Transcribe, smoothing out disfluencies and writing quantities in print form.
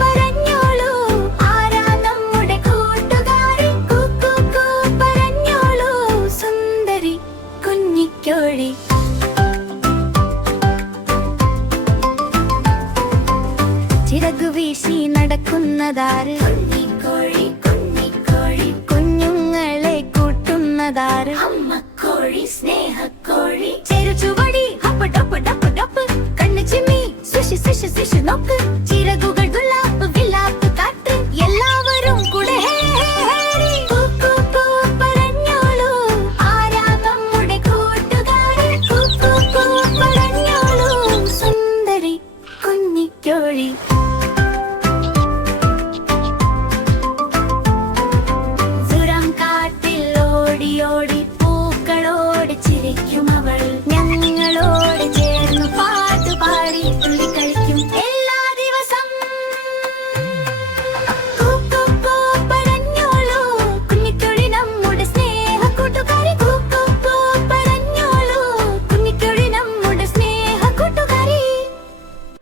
പറഞ്ഞോളൂ ആരാ നമ്മുടെ കൂട്ടുകാരി. പറഞ്ഞോളൂ സുന്ദരി കുഞ്ഞിക്കോഴി. ചിറകു വീശി നടക്കുന്നതാര്? കുഞ്ഞിക്കോഴി കുഞ്ഞിക്കോഴി. കുഞ്ഞുങ്ങളെ കൂട്ടുന്നതാര്? അമ്മക്കോഴി സ്നേഹക്കോഴി. ചെറുചുവടി ഹപ്പ് ഡപ്പ് ഡപ്പ് ഡപ്പ്. കണ്ണു ചിമ്മി സുഷി സുഷി സുഷി നോക്ക്. ചിറകുകൾ ഗുലാബ് വിലാപ്പ് കാട്ട്. എല്ലാവരും കൂടെ പറഞ്ഞോളൂ ആരാ നമ്മുടെ കൂട്ടുകാരി. പറഞ്ഞോളൂ സുന്ദരി കുഞ്ഞിക്കോഴി. ഓടി പൂക്കളോട് ചിരിക്കും അവൾ. ഞങ്ങളോട് ചേർന്നു പാട്ടുപാടി തുള്ളി കളിക്കും.